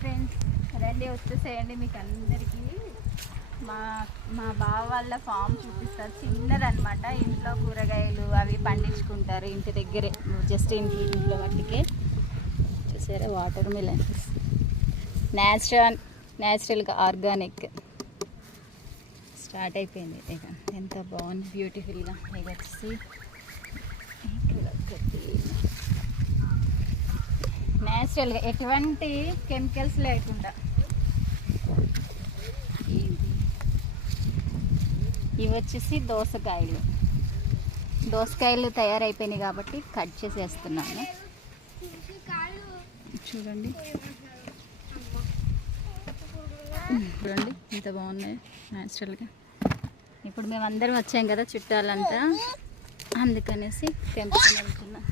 Friends, రండి వచ్చేసేయండి. మీకు అందరికీ మా బావ వాళ్ళ ఫామ్ చూపిస్తారు. చిన్నదనమాట. ఇంట్లో కూరగాయలు అవి పండించుకుంటారు ఇంటి దగ్గరే, జస్ట్ ఇంట్లో మట్టికే. చూసారా వాటర్ మిలన్, న్యాచురల్గా ఆర్గానిక్ స్టార్ట్ అయిపోయింది. ఇక ఎంత బాగుంది బ్యూటిఫుల్గా. ఇక వచ్చేసి న్యాచురల్గా ఎటువంటి కెమికల్స్ లేకుండా. ఇవి వచ్చేసి దోసకాయలు తయారైపోయినాయి కాబట్టి కట్ చేసేస్తున్నాను. చూడండి ఎంత బాగున్నాయి న్యాచురల్గా. ఇప్పుడు మేము అందరం వచ్చాం కదా చుట్టాలంతా, అందుకనేసి తెంపుకొని వెళ్తున్నాం.